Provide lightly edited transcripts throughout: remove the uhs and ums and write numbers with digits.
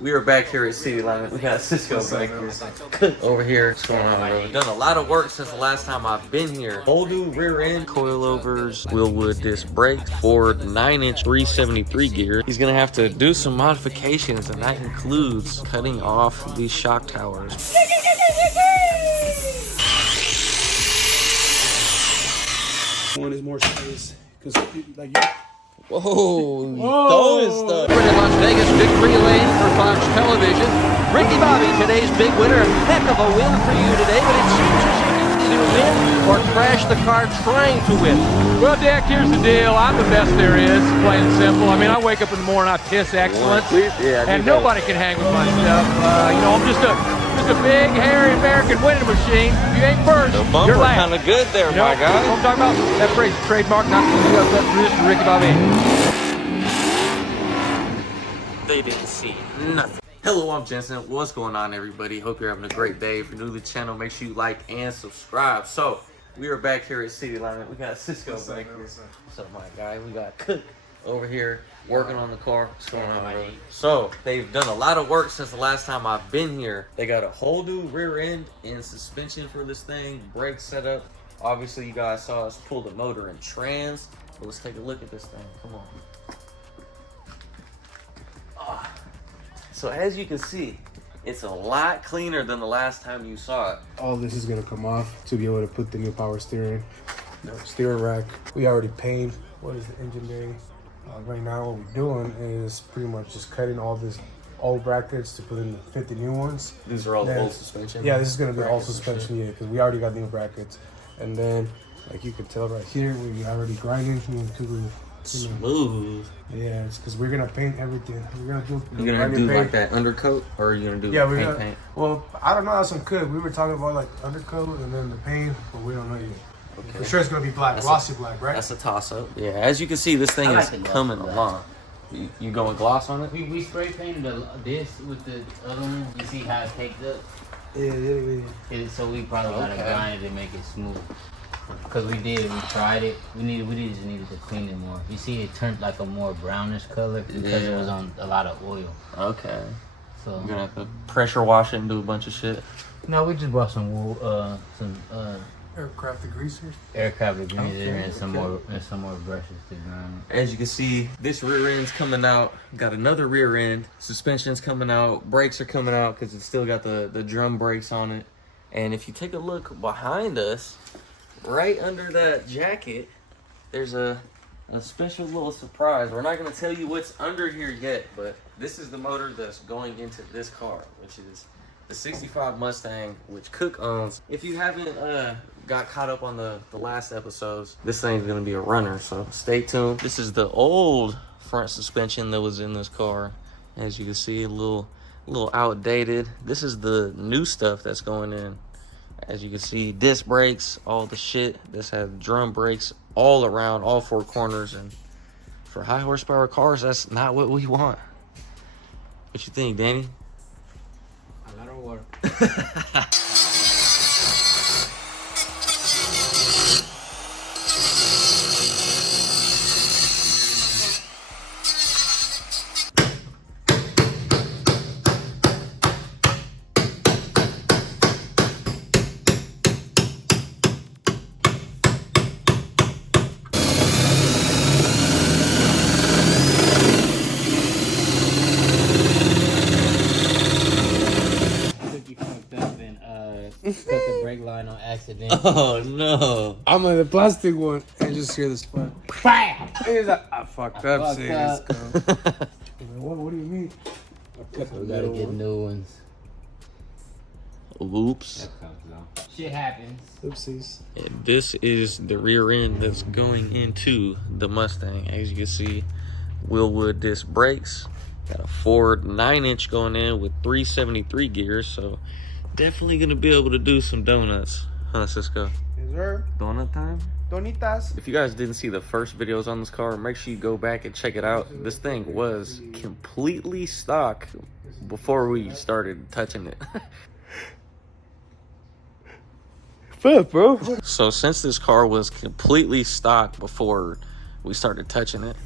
We are back here at City Line. We got Cisco back here. Cook over here. What's going on, bro? Done a lot of work since the last time I've been here. Whole new rear end, coilovers, wheelwood disc brakes, Ford 9-inch 373 gear. He's gonna have to do some modifications, and that includes cutting off these shock towers. One is more space because like you. Whoa, throwing stuff. We're in Las Vegas, victory lane for Fox Television. Ricky Bobby, today's big winner. Heck of a win for you today, but it seems as if you can either win or crash the car trying to win. Well, Dak, here's the deal. I'm the best there is, plain and simple. I mean, I wake up in the morning, I piss excellence, and nobody can hang with my stuff. You know, I'm just a big, hairy American winning machine. If you ain't first, The bumper you're last. kind of good there, You know, my guy. I'm talking about that phrase, trademark, not for Ricky Bobby. They didn't see nothing. Hello, I'm Jensen. What's going on, everybody? Hope you're having a great day. If you're new to the channel, make sure you like and subscribe. So, we are back here at City Line. We got Cisco back here. What's up, my guy? We got Cook over here working on the car. What's going on, bro? So, they've done a lot of work since the last time I've been here. They got a whole new rear end and suspension for this thing, brake setup. Obviously, you guys saw us pull the motor and trans. But let's take a look at this thing. Come on. So as you can see, it's a lot cleaner than the last time you saw it. All this is gonna come off to be able to put the new power steering rack. We already paid. What is the engine bay? Right now, what we're doing is pretty much just cutting all this old brackets to put in the 50 new ones. These are all the old suspension. Yeah, this is gonna be all suspension, yeah, because we already got new brackets. And then, like you can tell right here, we already grinding Smooth. Yeah, it's because we're gonna paint everything. We're gonna do. You're gonna do like that undercoat, or are you gonna do paint? Well, I don't know how some could. We were talking about like undercoat and then the paint, but we don't know yet. Okay. For sure, it's gonna be black, glossy black, right? That's a toss-up. Yeah, as you can see, this thing is coming along. You going gloss on it? We spray painted this with the other one. You see how it takes up? Yeah. So we probably gotta grind it to make it smooth. Cause we tried it. We just needed to clean it more. You see, it turned like a more brownish color because it was on a lot of oil. Okay. So you're gonna have to pressure wash it and do a bunch of shit. No, we just brought some wool, aircraft degreasers. And some more brushes to grind. As you can see, this rear end's coming out. Got another rear end. Suspension's coming out. Brakes are coming out because it's still got the drum brakes on it. And if you take a look behind us, right under that jacket, there's a special little surprise. We're not going to tell you what's under here yet, but this is the motor that's going into this car, which is the 65 Mustang, which Cook owns. If you haven't got caught up on the last episodes, this thing's going to be a runner, so stay tuned. This is the old front suspension that was in this car. As you can see, a little outdated. This is the new stuff that's going in. As you can see, disc brakes, all the shit. This has drum brakes all around, all four corners. And for high horsepower cars, that's not what we want. What you think, Danny? A lot of work. Cut the brake line on accident. Oh no! I'm on the plastic one and just hear the spark. Bam! He's like, I fucked up. What do you mean? We gotta get new ones. Oops. Shit happens. Oopsies. And this is the rear end that's going into the Mustang. As you can see, wheelwood disc brakes. Got a Ford 9-inch going in with 373 gears, so definitely gonna be able to do some donuts, huh, Cisco? Yes, sir. Donut time? Donitas. If you guys didn't see the first videos on this car, make sure you go back and check it out. This thing was completely stock before we started touching it. Fuck, bro. So since this car was completely stock before we started touching it,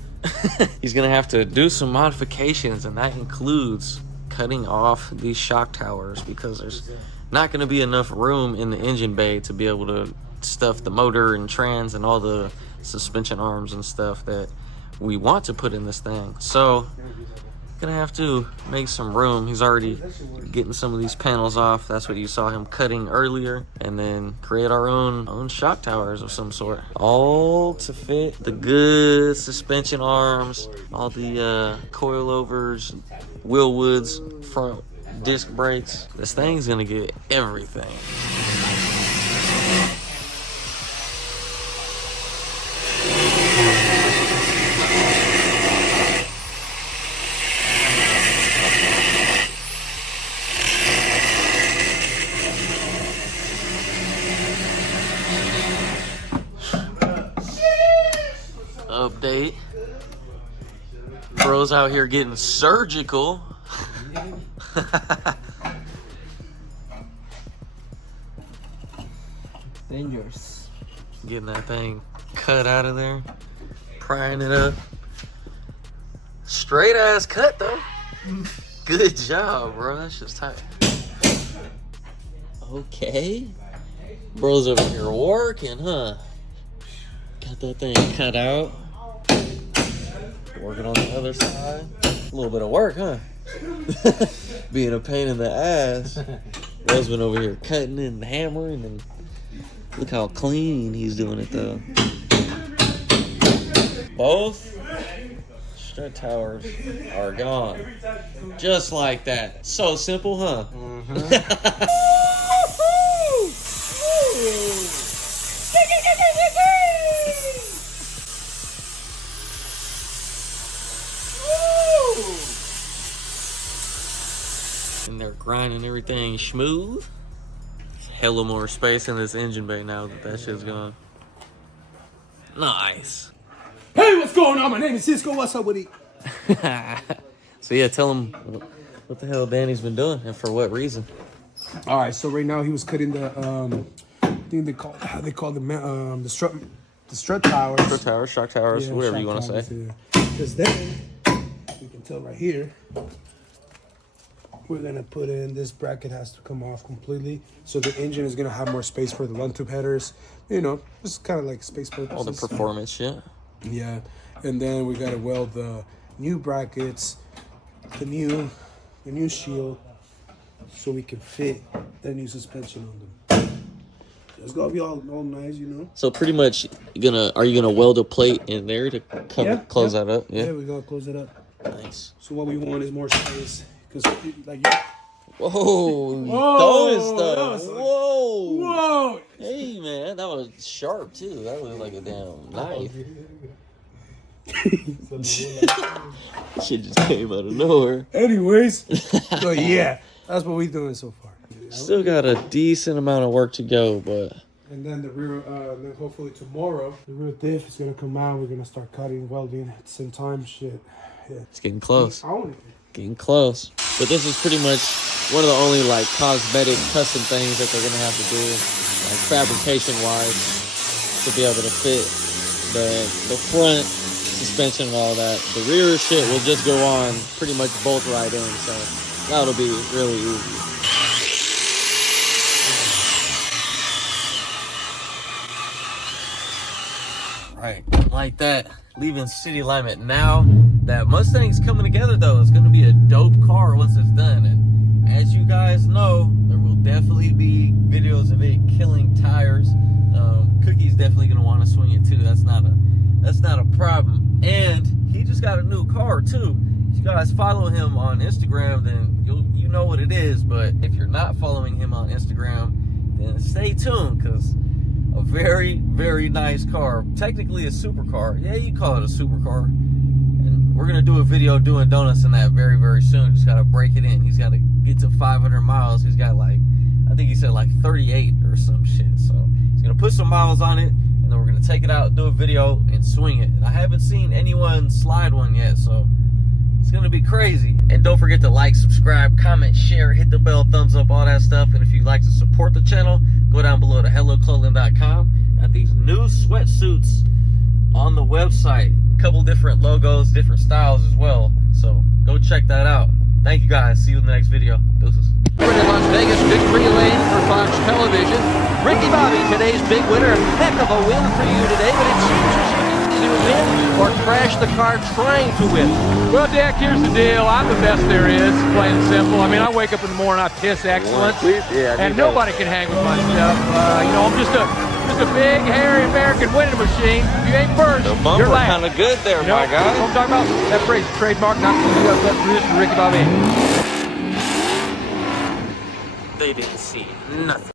he's gonna have to do some modifications, and that includes cutting off these shock towers because there's not going to be enough room in the engine bay to be able to stuff the motor and trans and all the suspension arms and stuff that we want to put in this thing. So gonna have to make some room. He's already getting some of these panels off. That's what you saw him cutting earlier, and then create our own shock towers of some sort, all to fit the good suspension arms, all the coilovers, wheel woods, front disc brakes. This thing's gonna get everything. Update. Bro's out here getting surgical. Dangerous. Getting that thing cut out of there. Prying it up. Straight ass cut though. Good job, bro. That's just tight. Okay. Bro's over here working, huh? Got that thing cut out. Working on the other side. A little bit of work, huh? Being a pain in the ass. Bro's been over here cutting and hammering, and look how clean he's doing it though. Both strut towers are gone. Just like that. So simple, huh? And they're grinding everything smooth. Hella more space in this engine bay now that shit's gone. Nice. Hey, what's going on? My name is Cisco. What's up with it? So yeah, tell him what the hell Danny's been doing and for what reason. All right, so right now he was cutting the thing they call the strut towers. Strut towers, shock towers, Yeah, whatever shock you want to towers, say. yeah. Because then you can tell right here, we're gonna put in this bracket has to come off completely, so the engine is gonna have more space for the run tube headers. You know, just kind of like space purposes. All the performance shit. Yeah, and then we gotta weld the new brackets, the new shield, so we can fit the new suspension on them. It's gonna be all nice, you know. So pretty much, are you gonna weld a plate in there to close that up? Yeah, we're gonna close it up. Nice. So what we want is more space, because like. Whoa! Whoa! Throwing stuff. Whoa! Whoa! Hey man, that was sharp too. That was like a damn knife. Shit just came out of nowhere. Anyways, so yeah, that's what we're doing so far. Still got a decent amount of work to go, but. And then the rear, then hopefully tomorrow, the rear diff is gonna come out. We're gonna start cutting, welding at the same time. Shit, yeah. It's getting close. I own it. Getting close. But this is pretty much one of the only like cosmetic custom things that they're gonna have to do, like fabrication wise, to be able to fit the front suspension and all that. The rear shit will just go on pretty much bolt right in, so that'll be really easy. Right, like that. Leaving city alignment now. That Mustang's coming together though. It's gonna be a dope car once it's done. And as you guys know, there will definitely be videos of it killing tires. Cookie's definitely gonna want to swing it too. That's not a problem. And he just got a new car too. If you guys follow him on Instagram, then you know what it is. But if you're not following him on Instagram, then stay tuned, because a very, very nice car. Technically a supercar. Yeah, you call it a supercar. And we're gonna do a video doing donuts in that very, very soon. Just gotta break it in. He's gotta get to 500 miles. He's got like, I think he said like 38 or some shit. So he's gonna put some miles on it, and then we're gonna take it out, do a video, and swing it. And I haven't seen anyone slide one yet, so it's gonna be crazy. And don't forget to like, subscribe, comment, share, hit the bell, thumbs up, all that stuff. And if you'd like to support the channel, go down below to HelloClothing.com. Got these new sweatsuits on the website. A couple different logos, different styles as well. So go check that out. Thank you guys. See you in the next video. Deuces. In Las Vegas, victory lane for Fox Television. Ricky Bobby, today's big winner. Heck of a win for you today, but it seems as if you need to win or crash the car trying to win. Well, Dick, here's the deal. I'm the best there is, plain and simple. I mean, I wake up in the morning, I piss excellence, and nobody can hang with my stuff. You know, I'm just a big, hairy American winning machine. If you ain't first, The bumper you're last. kind of good there, You know, my guy. I'm talking about that phrase, trademark, not producer Ricky Bobby. They didn't see nothing.